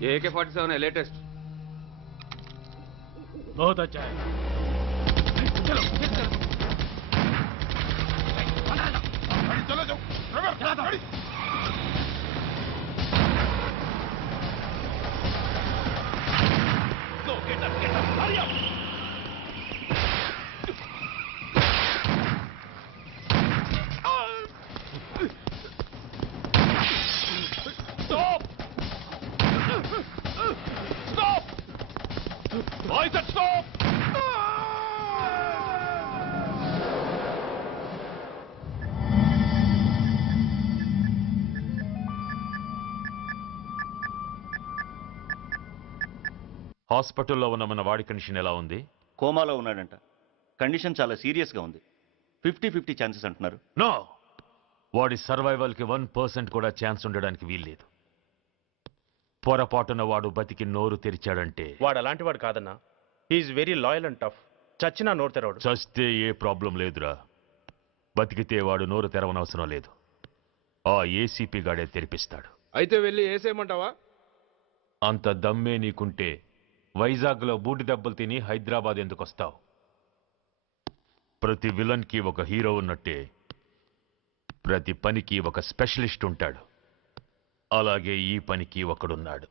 AK-47 है latest. बहुत अच्छा है। चलो चलो चलो जाओ गाड़ी go get up hurry up stop stop I said stop హాస్పిటల్లో ఉన్న మన వాడి కండిషన్ ఎలా ఉంది? కోమాలో ఉన్నాడంట. కండిషన్ చాలా సీరియస్గా ఉంది. 50-50 ఛాన్సెస్ అంటున్నారు. నో, వాడి సర్వైవల్కి 1% కూడా ఛాన్స్ ఉండడానికి వీల్లేదు. పొరపాటున వాడు బతికి నోరు తెరిచాడంటే వాడు అలాంటి వాడు కాదన్నా. He is very loyal and tough. చచ్చినా నోరు తెరవడు. చస్తే ఏ ప్రాబ్లం లేదురా. బతికితే వాడు నోరు తెరవనవసరం లేదు. ఆ ఏసీపీ గాడే తెరిపిస్తాడు. అయితే వెళ్ళి ఏసేయమంటావా? అంత దమ్మే నీకుంటే వైజాగ్లో బూటి దెబ్బలు తిని హైదరాబాద్ ఎందుకు వస్తావు? ప్రతి విలన్కి ఒక హీరో ఉన్నట్టే ప్రతి పనికి ఒక స్పెషలిస్ట్ ఉంటాడు. అలాగే ఈ పనికి ఒకడున్నాడు.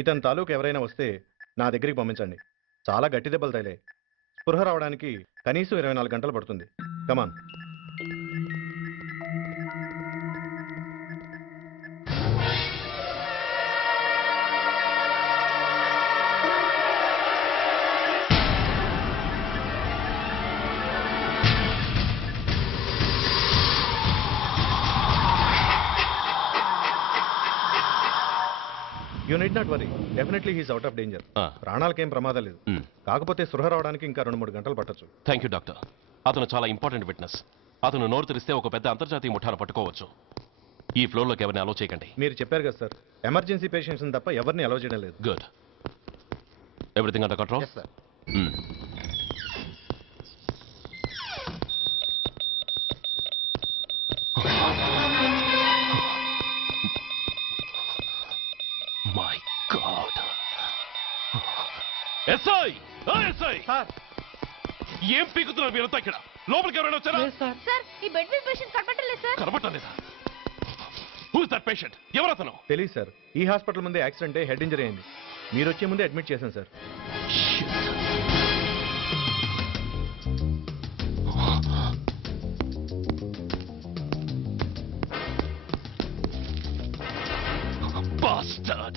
ఇతని తాలూకు ఎవరైనా వస్తే నా దగ్గరికి పంపించండి. చాలా గట్టి దెబ్బలు తగిలాయి. స్పృహ రావడానికి కనీసం 24 గంటలు పడుతుంది. Come on. You need not worry. Definitely he's out of danger. ప్రాణాలకేం ప్రమాదం లేదు. కాకపోతే స్పృహ రావడానికి ఇంకా 2-3 గంటలు పట్టొచ్చు. Thank you doctor. అతను చాలా ఇంపార్టెంట్ విట్నెస్. అతను నోరు తెరిస్తే ఒక పెద్ద అంతర్జాతీయ ముఠాను పట్టుకోవచ్చు. ఈ ఫ్లోర్లోకి ఎవరిని అలో చేయకండి. మీరు చెప్పారు కదా సార్, ఎమర్జెన్సీ పేషెంట్స్ తప్ప ఎవరిని అలో చేయడం లేదు. Good. Everything under control? My God. SI SI ఏం పీకుతున్నారు మీరంతా ఇక్కడ? లోపలికి ఎవరైనా వచ్చారా? సార్, ఈ బెడ్ మీద పేషెంట్ కనబడలేదు సార్. కనబడలేదా? Who is that patient? ఎవరతను? తెలియదు సార్. ఈ హాస్పిటల్ ముందే యాక్సిడెంట్ హెడ్ ఇంజరీ అయింది. మీరు వచ్చే ముందే అడ్మిట్ చేశాను sir. Bastard!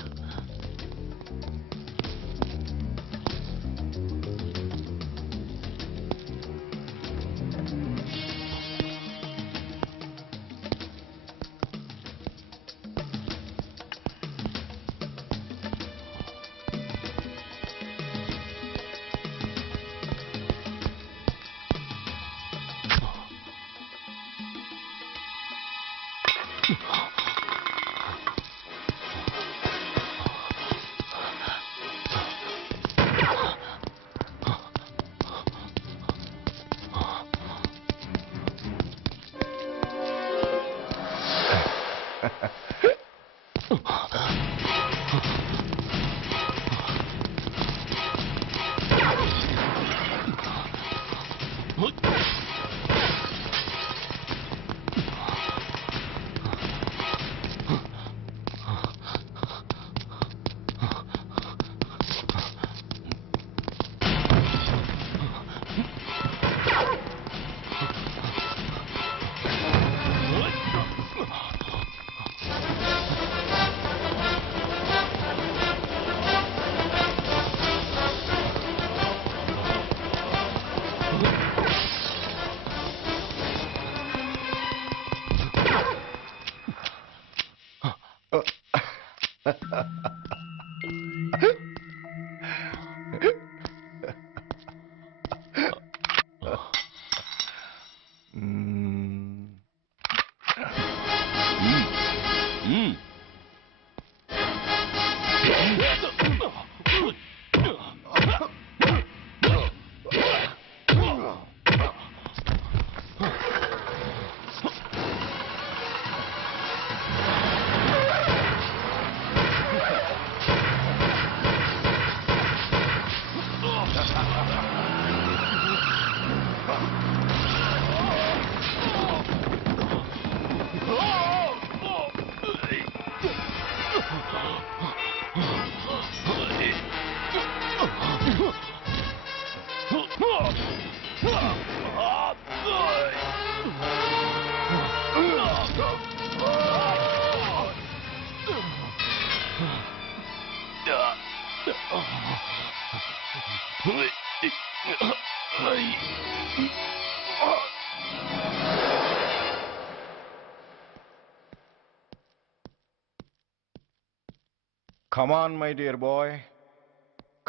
Come on, my dear boy.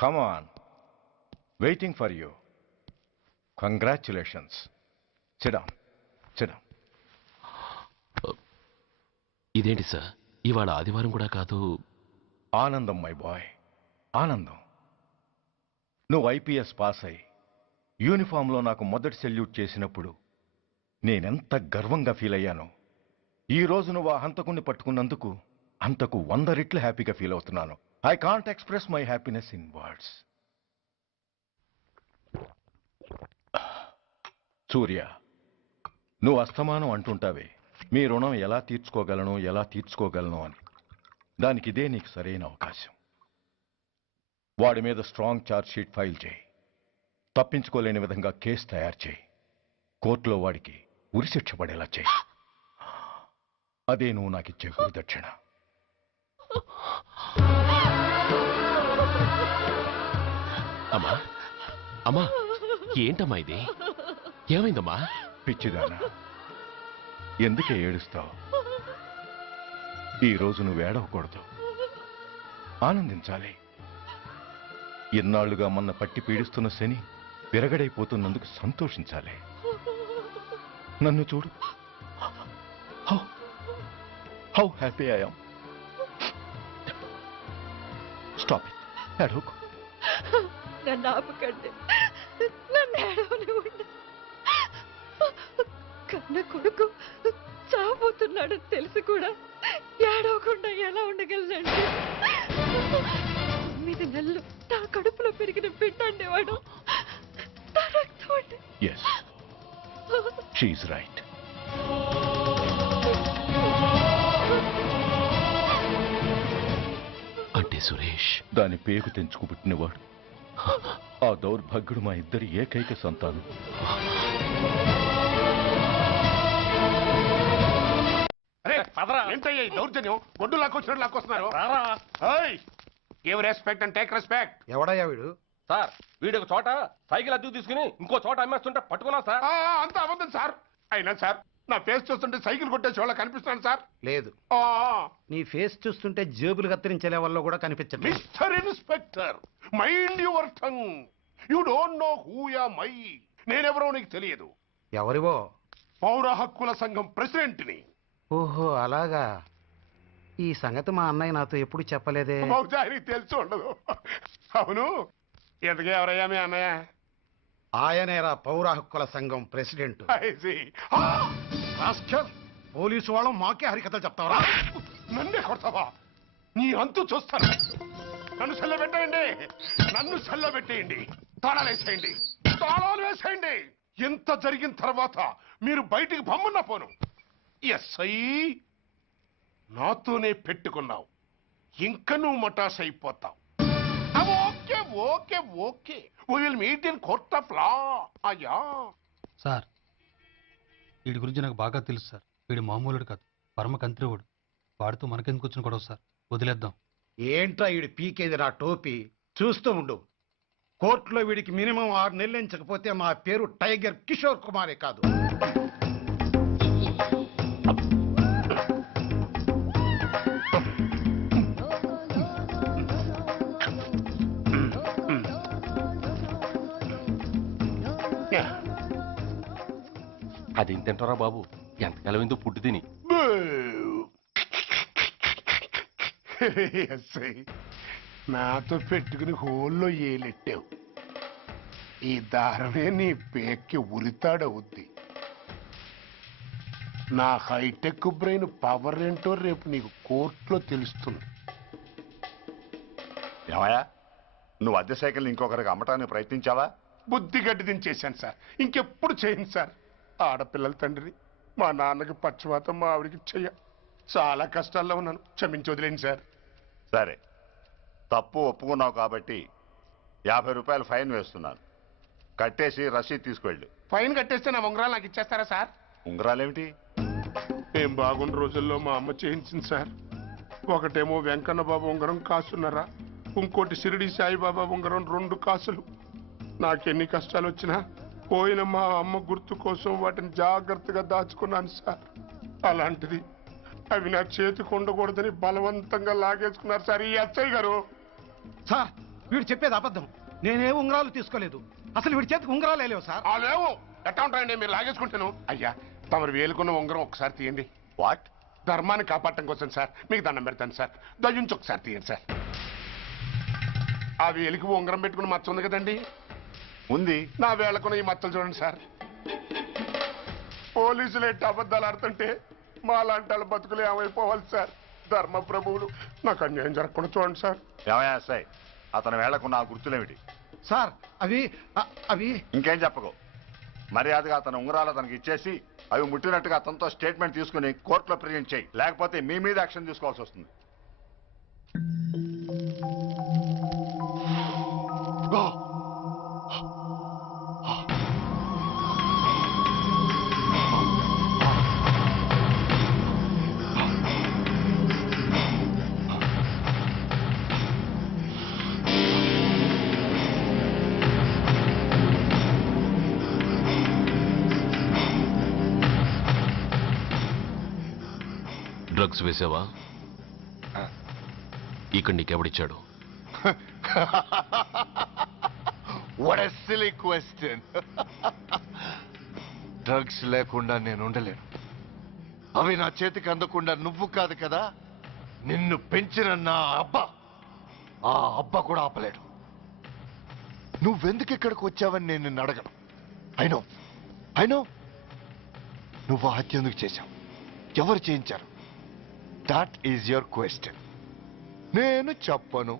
Come on. Waiting for you. Congratulations. Sit down. Sit down. ఇదేంటి సార్ ఇవాళ ఆదివారం కూడా కాదు. ఆనందం మై బాయ్, ఆనందం. నువ్వు ఐపీఎస్ పాస్ అయి యూనిఫామ్లో నాకు మొదటి సెల్యూట్ చేసినప్పుడు నేనెంత గర్వంగా ఫీల్ అయ్యానో, ఈ రోజు నువ్వు ఆ హంతకుణ్ణి పట్టుకున్నందుకు అంతకు 100 రెట్లు హ్యాపీగా ఫీల్ అవుతున్నాను. I can't express my happiness in words. Surya, నువ్వు అస్తమానం అంటుంటావే మీ రుణం ఎలా తీర్చుకోగలను అని. దానికి ఇదే నీకు సరైన అవకాశం. వాడి మీద స్ట్రాంగ్ ఛార్జ్ షీట్ ఫైల్ చేయి. తప్పించుకోలేని విధంగా కేసు తయారు చేయి. కోర్టులో వాడికి ఉరిశిక్ష పడేలా చేయి. అదే నువ్వు నాకు ఇచ్చే గురుదక్షిణ. అమ్మా అమ్మా, ఏంటమ్మా ఇది? ఏమైందమ్మా? పిచ్చిదానా, ఎందుకే ఏడుస్తావు? ఈరోజు నువ్వు ఏడవకూడదు, ఆనందించాలి. ఎన్నాళ్లుగా మొన్న పట్టి పీడిస్తున్న శని విరగడైపోతున్నందుకు సంతోషించాలి. నన్ను చూడు, how happy I am. Stop it, ఏడవకు. నన్ను ఆపకండి, నన్ను ఏడవనివ్వండి. కన్న కొడుకు చావబోతున్నాడని తెలిసి కూడా ఏడవకుండా ఎలా ఉండగలనండి? 9 నెలలు నా కడుపులో పెరిగిన బిడ్డ అండేవాడు. నా రక్తం అండి. Yes, she is right. అంటే సురేష్ దాని పేగు తెంచుకుపుట్టినవాడు. ఆ దౌర్భాగ్యుడు మా ఇద్దరి ఏకైక సంతానం. ఏంటయ్యా ఈ దౌర్జన్యం? గొడ్డు లాక్కొచ్చినట్టు లాక్కొస్తున్నారు. Give respect and take respect. ఎవడయ్యా వీడు? సార్ వీడు ఒక చోట సైకిల్ అద్దెకు తీసుకుని ఇంకో చోట అమ్మేస్తుంటే పట్టుకున్నాం సార్. అంతా అబద్ధం సార్. అయినా సార్ నా ఫేస్ చూస్తుంటే సైకిల్ కొట్టేసి వాళ్ళ కనిపిస్తున్నాను సార్. లేదు, నీ ఫేస్ చూస్తుంటే జేబులు కత్తిరించే లెవెల్లో కూడా కనిపించట్లేదు. Mister inspector, mind your tongue. You don't know who am I. నేనెవరో నీకు తెలియదు. ఎవరివో? పౌర హక్కుల సంఘం ప్రెసిడెంట్ని. ఓహో అలాగా. ఈ సంగతి మా అన్నయ్య నాతో ఎప్పుడు చెప్పలేదే. బహుశా ఆయనకి తెలిసి ఉండదు. అవును, ఎందుకు ఎవరయ్యా మీ అన్నయ్య? ఆయనేరా పౌర హక్కుల సంఘం ప్రెసిడెంట్. I see. పోలీసు వాళ్ళం మాకే హరికథలు చెప్తావరా? నన్నే కొడతావా? నీ అంతు చూస్తాను. నన్ను సెల్లబెట్టేయండి, నన్ను సెల్లబెట్టేయండి. తాళాలు వేసేయండి, తాళాలు వేసేయండి. ఎంత జరిగిన తర్వాత మీరు బయటికి బొమ్మన్న పోను. ఎస్ఐ నాతోనే పెట్టుకున్నావు, ఇంకా నువ్వు మటాస్ అయిపోతావు. Okay okay okay, we will meet in court of law. అయ్యా సార్, వీడి గురించి నాకు బాగా తెలుసు సార్. వీడి మామూలుడు కాదు, పరమ కంత్రివుడు. వాడితో మనకెందుకు వచ్చిన గొడవ సార్? వదిలేద్దాం. ఏంట్రా వీడి పీకేది నా టోపీ? చూస్తూ ఉండు. కోర్టులో వీడికి మినిమం 6 నెలలు ఎంచకపోతే మా పేరు టైగర్ కిషోర్ కుమారే కాదు. అదేం తింటారా బాబు, ఎంతకాలం ఏందో పుట్టి తిని. ఎస్ఐ, నాతో పెట్టుకుని హోల్లో ఏలెట్టావు. ఈ దారమే నీ పేక్కి ఉరితాడవుద్ది. నా హైటెక్ బ్రెయిన్ పవర్ ఏంటో రేపు నీకు కోర్టులో తెలుస్తుంది. ఏమయ్యా, నువ్వు అద్దె సైకిల్ ఇంకొకరికి అమ్మటానికి ప్రయత్నించావా? బుద్ధి గడ్డి దించేశాను సార్, ఇంకెప్పుడు చేయను సార్. ఆడపిల్లల తండ్రిని, మా నాన్నకి పక్షవాతం, మా ఆవిడికి చెయ్య. చాలా కష్టాల్లో ఉన్నాను, క్షమించి వదిలేండి సార్. సరే, తప్పు ఒప్పుకున్నావు కాబట్టి 50 రూపాయలు ఫైన్ వేస్తున్నాను. కట్టేసి రసీదు తీసుకువెళ్ళు. ఫైన్ కట్టేస్తే నా ఉంగరాలు నాకు ఇచ్చేస్తారా సార్? ఉంగరాలేమిటి? మేము బాగున్న రోజుల్లో మా అమ్మ చేయించింది సార్. ఒకటేమో వెంకన్న బాబు ఉంగరం కాసున్నరా, ఇంకోటి షిరిడి సాయిబాబా ఉంగరం 2 కాసులు. నాకెన్ని కష్టాలు వచ్చినా పోయిన మా అమ్మ గుర్తు కోసం వాటిని జాగ్రత్తగా దాచుకున్నాను సార్. అలాంటిది అవి నా చేతికి ఉండకూడదని బలవంతంగా లాగేసుకున్నారు సార్ ఈ ఎస్ఐ గారు. సార్, వీడు చెప్పేది అబద్ధం. నేనే ఉంగరాలు తీసుకోలేదు. అసలు వీడి చేతికి ఉంగరాలు లేవు సార్. లేవు, ఎట్టా ఉంటాయండి మీరు లాగేసుకుంటాను. అయ్యా, తమరు వేలుకున్న ఉంగరం ఒకసారి తీయండి. వాట్? ధర్మాన్ని కాపాడటం కోసం సార్, మీకు దండం పెడతాను సార్. దయ్యుంచి ఒకసారి తీయండి సార్. ఆ వేలికి ఉంగరం పెట్టుకుని మచ్చ ఉంది కదండి, ఉంది. నా వేళకున్న ఈ మచ్చలు చూడండి సార్. పోలీసులు ఎట్టి అబద్ధాలు ఆడుతుంటే మా లాంటి వాళ్ళ బతుకులు ఏమైపోవాలి సార్? ధర్మ ప్రభువులు, నాకు అన్యాయం జరగకుండా చూడండి సార్. ఏమయ్యా సార్, అతని వేళకున్న ఆ గుర్తులేమిటి? సార్, అవి ఇంకేం చెప్పకు. మర్యాదగా అతని ఉంగరాలు అతనికి ఇచ్చేసి అవి ముట్టినట్టుగా అతనితో స్టేట్మెంట్ తీసుకుని కోర్టులో ప్రజెంట్ చేయి. లేకపోతే మీ మీద యాక్షన్ తీసుకోవాల్సి వస్తుంది. డ్రగ్స్ వేసావా? ఇక్కడ నీకెవడిచ్చాడు? What a silly question. Drugs లేకుండా నేను ఉండలేను. అవి నా చేతికి అందకుండా నువ్వు కాదు కదా, నిన్ను పెంచిన నా అబ్బా, ఆ అబ్బా కూడా ఆపలేడు. నువ్వెందుకు ఇక్కడికి వచ్చావని నేను నిన్ను అడగను. అయినో నువ్వు ఆ హత్య ఎందుకు చేశావు, ఎవరు చేయించారు? That is your question. నేను చెప్పను.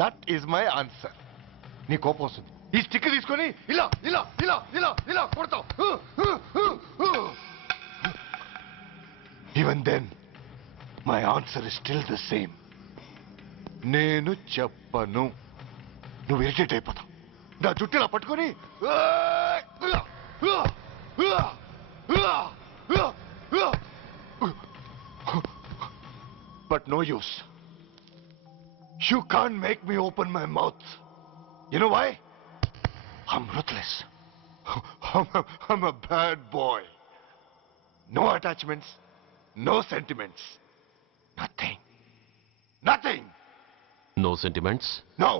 That is my answer. నీ కోపం వస్తుంది, ఈ స్టిక్ తీసుకొని ఇలా ఇలా ఇలా ఇలా ఇలా కొడతావు. Even then my answer is still the same. నేను చెప్పను. నువ్వు ఇరిటేట్ అయిపోతావు. నా జుట్టు ఇలా పట్టుకొని but no use. You can't make me open my mouth. You know why? I'm ruthless. I'm a bad boy. No attachments, no sentiments. Nothing. Nothing. No sentiments? No.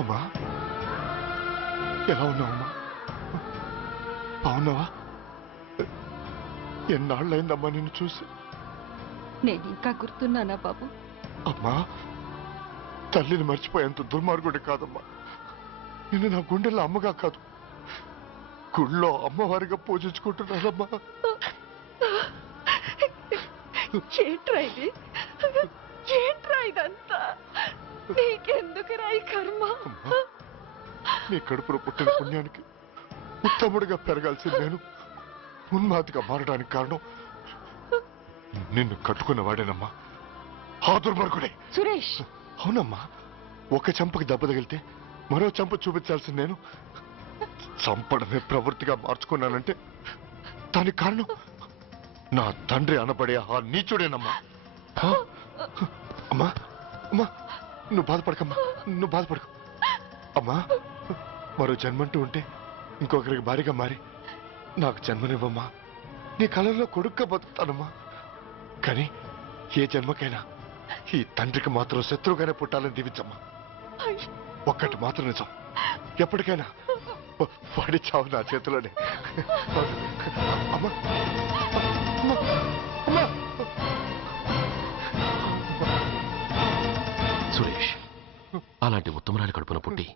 అమ్మా, ఎలా ఉన్నావమ్మా? బాగున్నావా? ఎన్నాళ్ళైందమ్మా నిన్ను చూసి? నేను ఇంకా గుర్తున్నానా బాబు? అమ్మా, తల్లిని మర్చిపోయేంత దుర్మార్గుడి కాదమ్మా. నిన్ను నా గుండెల్లో అమ్మగా కాదు, గుళ్ళో అమ్మవారిగా పూజించుకుంటున్నానమ్మా. ఏంట్రా ఇది? ఏంట్రా ఇదంతా? నీకెందుకు రాయి కర్మ? నీ కడుపులో పుట్టిన పుణ్యానికి ఉత్తముడిగా పెరగాల్సిన నేను ఉన్మాదిగా మారడానికి కారణం నిన్ను కట్టుకున్నవాడేనమ్మా. ఆ దుర్మార్గుడే సురేష్. అవునమ్మా, ఒక చంపకి దెబ్బ తగిలితే మరో చంప చూపించాల్సిన నేను చంపడమే ప్రవృత్తిగా మార్చుకున్నానంటే దానికి కారణం నా తండ్రి అనబడే ఆ నీచుడేనమ్మా. అమ్మా అమ్మా, నువ్వు బాధపడకమ్మా, నువ్వు బాధపడకు. అమ్మా, మరో జన్మంటూ ఉంటే ఇంకొకరికి భారీగా మారి నాకు జన్మనివ్వమ్మా. నీ కళల్లో కొడుక్క బతుకుతానమ్మా. కానీ ఏ జన్మకైనా ఈ తండ్రికి మాత్రం శత్రువుగానే పుట్టాలని దీవించమ్మా. ఒక్కటి మాత్రం నిజం, ఎప్పటికైనా వాడి చావు నా చేతిలోనే. అమ్మా సురేష్, అలాంటి ఉత్తమరాలి కడుపున పుట్టి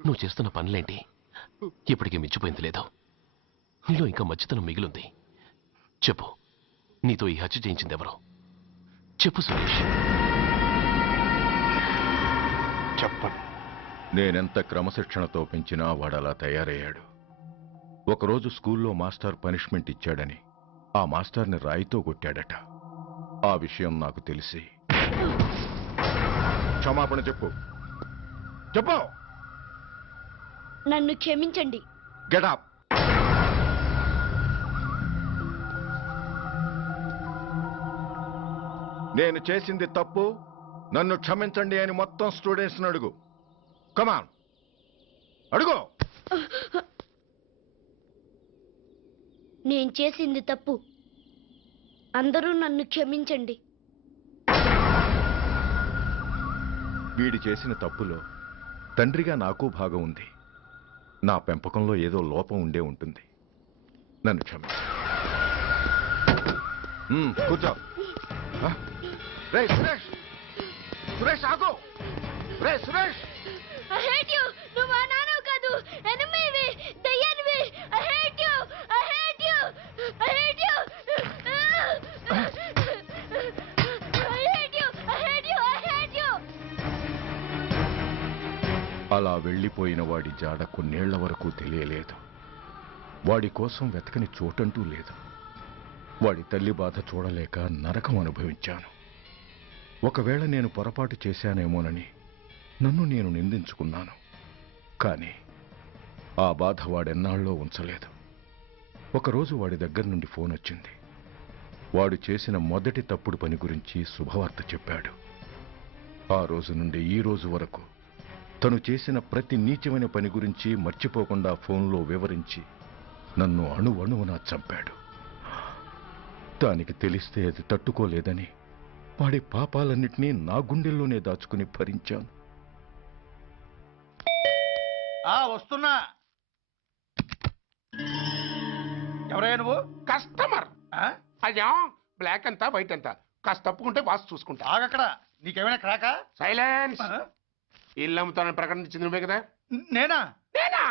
నువ్వు చేస్తున్న పనులేంటి? ఇప్పటికీ మించిపోయింది లేదు. నీలో ఇంకా మంచితనం మిగిలింది. చెప్పు, నీతో ఈ హత్య చేయించింది ఎవరు? చెప్పు సురేష్. చెప్పను. నేనెంత క్రమశిక్షణతో పెంచినా వాడలా తయారయ్యాడు. ఒకరోజు స్కూల్లో మాస్టర్ పనిష్మెంట్ ఇచ్చాడని ఆ మాస్టర్ని రాయితో కొట్టాడట. ఆ విషయం నాకు తెలిసి క్షమాపణ చెప్పు. చెప్పు. నన్ను క్షమించండి. గెటప్. నేను చేసింది తప్పు, నన్ను క్షమించండి అని మొత్తం స్టూడెంట్స్ని అడుగు. కమాన్, అడుగు. నేను చేసింది తప్పు, అందరూ నన్ను క్షమించండి. వీడి చేసిన తప్పులో తండ్రిగా నాకు భాగం ఉంది. నా పెంపకంలో ఏదో లోపం ఉండే ఉంటుంది. నన్ను క్షమించు. కూర్చో. రే సురేష్, సురేష్ ఆగు. రే సురేష్, I hate you. నువ్వు మా నాన్నవు కాదు, ఎనిమివి, దయ్యానివి. I hate you. I hate you. I hate you. I hate you. I hate you. I hate you. అలా వెళ్ళిపోయిన వాడి జాడ కొన్నేళ్ల వరకు తెలియలేదు. వాడి కోసం వెతకని చోటంటూ లేదు. వాడి తల్లి బాధ చూడలేక నరకం అనుభవించాను. ఒకవేళ నేను పొరపాటు చేశానేమోనని నన్ను నేను నిందించుకున్నాను. కానీ ఆ బాధ వాడెన్నాళ్ళో ఉంచలేదు. ఒకరోజు వాడి దగ్గర నుండి ఫోన్ వచ్చింది. వాడు చేసిన మొదటి తప్పుడు పని గురించి శుభవార్త చెప్పాడు. ఆ రోజు నుండి ఈ రోజు వరకు తను చేసిన ప్రతి నీచమైన పని గురించి మర్చిపోకుండా ఫోన్లో వివరించి నన్ను అణువణువునా చంపాడు. దానికి తెలిస్తే అది తట్టుకోలేదని వాడి పాపాలన్నిటినీ నా గుండెల్లోనే దాచుకుని భరించాను. వస్తున్నా. ఎవరయ్యా నువ్వు? కస్టమర్. అయ్యా, బ్లాక్ అంతా వైట్ అంతా కాస్త తప్పుకుంటే వాసు చూసుకుంటా. ఆగక్కడ. నీకేమైనా క్రాకా? సైలెన్స్. ఇల్లు అమ్ముతానని ప్రకటించింది నువ్వే కదా? నేనా? నేనా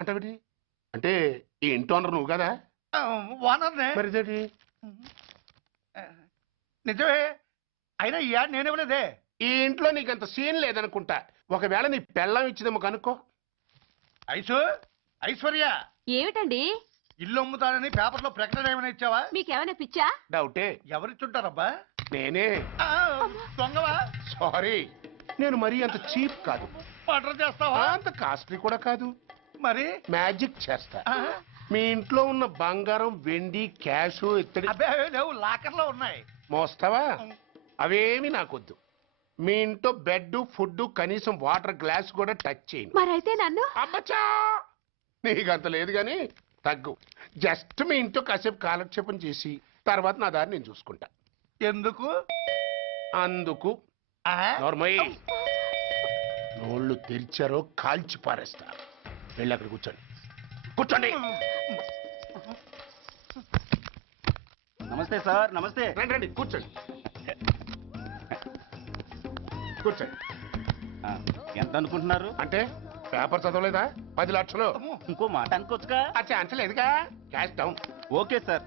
అంటే అంటే ఈ ఇంటి ఓనర్ నువ్వు కదా? ఓనర్నే. మరి నిజమే. అయినా ఈ యాడ్ నేనివ్వలేదే. ఈ ఇంట్లో నీకంత సీన్ లేదనుకుంటా. ఒకవేళ నీ పెళ్ళం ఇచ్చిందేమో కనుక్కో. ఐశ్వర్య, ఏమిటండి? ఇల్లు అమ్ముతానని పేపర్లో ప్రకటన ఏమైనా ఇచ్చావా? మీకేమైనా పిచ్చా? డౌటే. ఎవరిచ్చుంటారబ్బా? నేనే. దొంగవా? సారీ, నేను మరీ అంత చీప్ కాదు. మర్డర్ చేస్తావా? అంత కాస్ట్లీ కూడా కాదు. మరి మ్యాజిక్ చేస్తా. మీ ఇంట్లో ఉన్న బంగారం, వెండి, క్యాష్, ఇత్తడి లేవు, లాకర్లో ఉన్నాయి. మోస్తావా? అవేమి నాకొద్దు. మీ ఇంట్లో బెడ్, ఫుడ్, కనీసం వాటర్ గ్లాస్ కూడా టచ్ చేయండి. మరైతే నన్ను అబ్బచ్చా, నీకంత లేదు గాని తగ్గు. జస్ట్ మీ ఇంట్లో కాసేపు కాలక్షేపం చేసి తర్వాత నా దారి నేను చూసుకుంటా. ఎందుకు? అందుకు. నార్మల్ నోళ్ళు తెరిచారో కాల్చి పారేస్తా. వెళ్ళి అక్కడ కూర్చోండి. కూర్చోండి. నమస్తే సార్. నమస్తే. రండి రండి, కూర్చోండి. కూర్చోండి. ఎంత అనుకుంటున్నారు? అంటే పేపర్ చదవలేదా? 10 లక్షలు. ఇంకో మాట అనుకోవచ్చుగా? అంచలేదుగా. Cash down. Okay sir.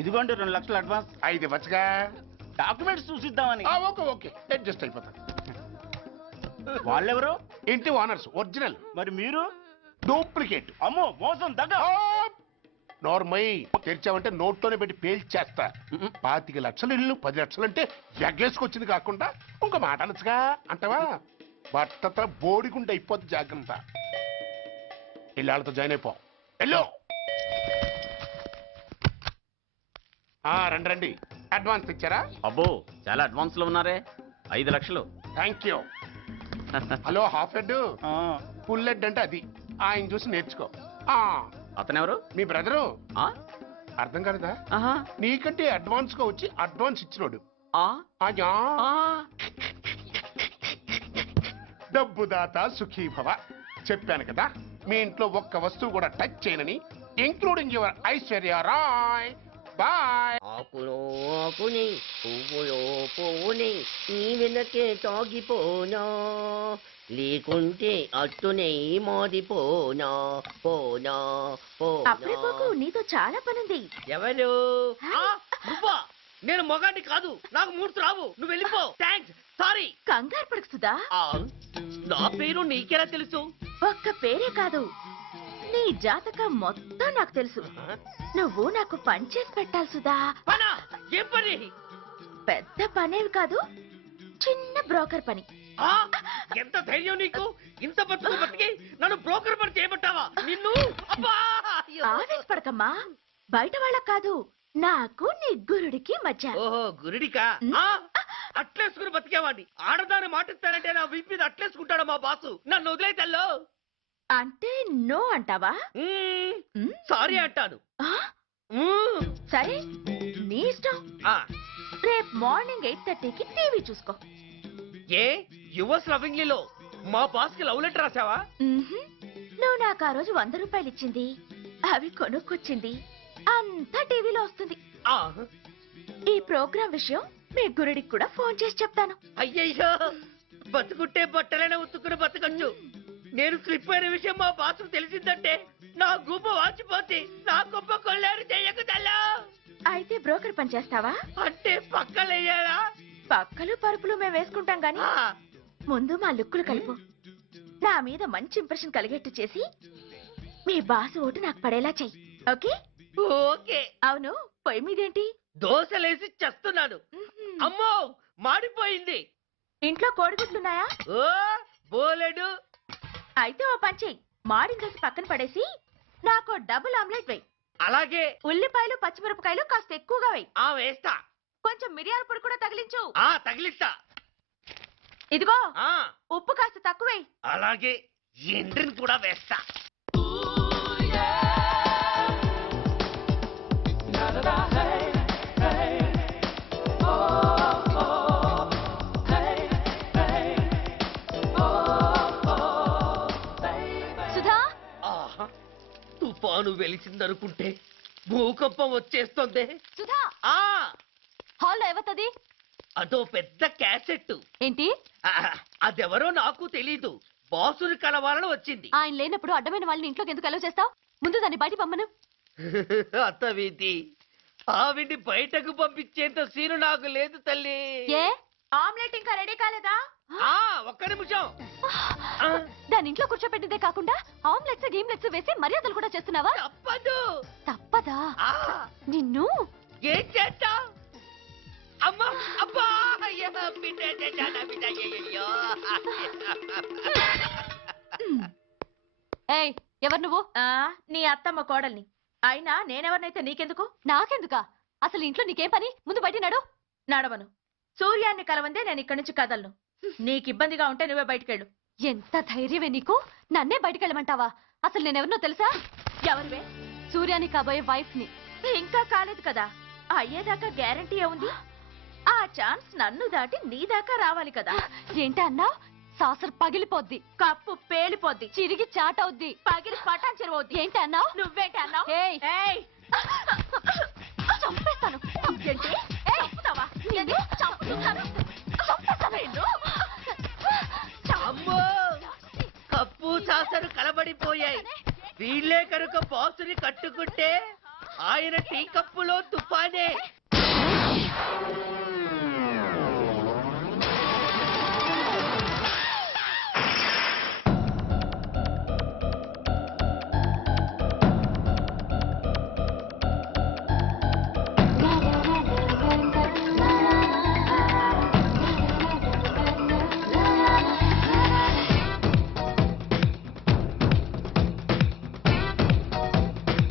ఇదిగోండి 2 లక్షలు అడ్వాన్స్. 5 ఇవ్వచ్చుగా. డాక్యుమెంట్స్ చూసిద్దామని. ఓకే ఓకే, అడ్జస్ట్ అయిపోతాను. వాళ్ళెవరు? ఇంటి ఓనర్స్. ఒరిజినల్. మరి మీరు? డూప్లికేట్. అమ్మో, మోసం, దగ్గ. నార్మల్ తెరిచావంటే నోట్లోనే పెట్టి పేల్చేస్తా. 25 లక్షలు ఇల్లు, 10 లక్షలు అంటే ఎగ్గేసుకొచ్చింది కాకుండా ఇంకో మాట అనొచ్చుగా. అంటావా? బట్టతో బోడిగుంటే అయిపోద్ది. జాగ్రత్త. ఇల్లాళ్ళతో జాయిన్ అయిపో. వెళ్ళు. రండి రండి. అడ్వాన్స్ ఇచ్చారా? అబ్బో, చాలా అడ్వాన్స్ లో ఉన్నారే. 5 లక్షలు. Thank you. Hello, half head, full head అంటే అది. ఆయన చూసి నేర్చుకో. అతనెవరు? మీ బ్రదరు. అర్థం కాలేదా? నీకంటే అడ్వాన్స్ గా వచ్చి అడ్వాన్స్ ఇచ్చినోడు. డబ్బు దాత సుఖీభవ. చెప్పాను కదా మీ ఇంట్లో ఒక్క వస్తువు కూడా టచ్ చేయనని, including your Aishwarya Rai. Bye. ఆకులో ఆకుని పువ్వులో పువ్వుని నీ వెనకే తాగిపోనా, లేకుంటే అట్టునే మారిపోనా పోనా అప్పుడే పోకు, నీతో చాలా పనుంది. ఎవరు? నువ్వా? నేను మొగాన్ని కాదు, నాకు మూడు రావు. నువ్వు వెళ్ళిపో. థ్యాంక్స్. సారీ. కంగారు పడుకుతుందా? నా పేరు నీకెలా తెలుసు? ఒక్క పేరే కాదు, నీ జాతకం మొత్తం నాకు తెలుసు. నువ్వు నాకు పని చేసి పెట్టాలి సుధా. ఏం పని? పెద్ద పనేవి కాదు, చిన్న బ్రోకర్ పని. ఎంత ధైర్యం నీకు? ఇంత బతుకు బతికి నన్ను బ్రోకర్ పని చేయబట్టావా? నిన్ను ఆవేశపడకమ్మా, బయట వాళ్ళకు కాదు, నాకు నీ గురుడికి మధ్య. ఓహో, గురుడికా? అట్లేసుకుని బతికేవాడిని. ఆడదాన్ని మాటిస్తానంటే నా వీపు మీద అట్లేసుకుంటాడు మా బాసు. నన్ను వదిలే తెల్లో. అంటే నో అంటావా? సారీ అంటాను. సరే, నీ ఇష్టం. రేపు మార్నింగ్ 8:30కి టీవీ చూసుకో. ఏ యువర్స్ లవింగ్లీలో మా బాస్ కి లవ్ లెటర్ రాసావా? నువ్వు నాకు ఆ రోజు 100 రూపాయలు ఇచ్చింది, అవి కొనుక్కొచ్చింది అంతా టీవీలో వస్తుంది. ఈ ప్రోగ్రాం విషయం మీ గురుడికి కూడా ఫోన్ చేసి చెప్తాను. అయ్యయ్యో, బతుకుంటే బట్టలైనా ఉత్తుకుని బతకచ్చు. నేను స్లిప్ అయిన విషయం మా బాసు తెలిసిందంటే నా గుబ్బ వాచిపోతే నా గొప్ప కొల్లారు చెయ్యకు తల్లా. అయితే బ్రోకర్ పని చేస్తావా? అంటే పక్కలేయాలా? పక్కలు పరుపులు మేము వేసుకుంటాం గాని ముందు మా లుక్కులు కలుపు. నా మీద మంచి ఇంప్రెషన్ కలిగేట్టు చేసి మీ బాసు ఓటు నాకు పడేలా చెయ్యి. ఓకే? ఓకే. అవును, పొయ్యి మీదేంటి? దోశలేసి చేస్తున్నాను. అమ్మో, మాడిపోయింది. ఇంట్లో కోడిగుడ్లున్నాయా? ఓ బోలెడు. అయితే ఓ పని చెయ్యి, మాడిన దోశ పక్కన పడేసి నాకు డబుల్ ఆమ్లెట్ వేయి. అలాగే. ఉల్లిపాయలు పచ్చిమిరపకాయలు కాస్త ఎక్కువగా వేయి. వేస్తా. కొంచెం మిరియాల పొడి కూడా తగిలించు. తగిలిస్తా. ఇదిగో ఉప్పు కాస్త తక్కువే. అలాగే, ఎండ్రిని కూడా వేస్తా. సుధా, తుఫాను వెలిసిందనుకుంటే భూకంపం వచ్చేస్తుంది. సుధా, హాల్లో ఏవతది? అదో పెద్ద క్యాసెట్. ఏంటి? అదెవరో నాకు తెలీదు. బాసుని కలవాలని వచ్చింది. ఆయన లేనప్పుడు అడ్డమైన వాళ్ళని ఇంట్లోకి ఎందుకు అలౌ చేస్తావు? ముందు దాన్ని బయట పంపను. అత్తవీతి, ఆవిడ్ని బయటకు పంపించేంత సీను నాకు లేదు తల్లి. ఏ ఆమ్లెట్ ఇంకా రెడీ కాలేదా? ఒక్క నిమిషం. దాని ఇంట్లో కూర్చోపెట్టిందే కాకుండా ఆమ్లెట్స్ గేమ్లెట్స్ వేసి మర్యాదలు కూడా చేస్తున్నావా? తప్పదు. తప్పదా? నిన్ను ఏం చేస్తా? అమ్మా, అబ్బా, ఏయ్, ఎవరు నువ్వు? నీ అత్తమ్మ కోడల్ని. అయినా నేనెవరినైతే నీకెందుకు? నాకెందుకా? అసలు ఇంట్లో నీకేం పని? ముందు బయట నడు. నడవను. సూర్యాన్ని కలవందే నేను ఇక్కడి నుంచి కదలను. నీకు ఇబ్బందిగా ఉంటే నువ్వే బయటకెళ్ళు. ఎంత ధైర్యమే నీకు? నన్నే బయటకెళ్ళమంటావా? అసలు నేనెవరినో తెలుసా? ఎవరివే? సూర్యాని కాబోయే వైఫ్ ని. ఇంకా కాలేదు కదా, అయ్యేదాకా గ్యారంటీ ఉంది. ఆ ఛాన్స్ నన్ను దాటి నీ దాకా రావాలి కదా. ఏంటి అన్నా? సాసర్ పగిలిపోద్ది, కప్పు పేలిపోద్ది, చిరిగి చాటవుద్ది, పగిలి పటాన్ చెరువవుద్ది. ఏంటి అన్నావు? నువ్వేంటి అన్నావు? చంపేస్తాను. అమ్మో, కప్పు సాసరు కలబడిపోయాయి. వీళ్ళే కనుక బాసుని కట్టుకుంటే ఆయన టీ కప్పులో తుఫానే.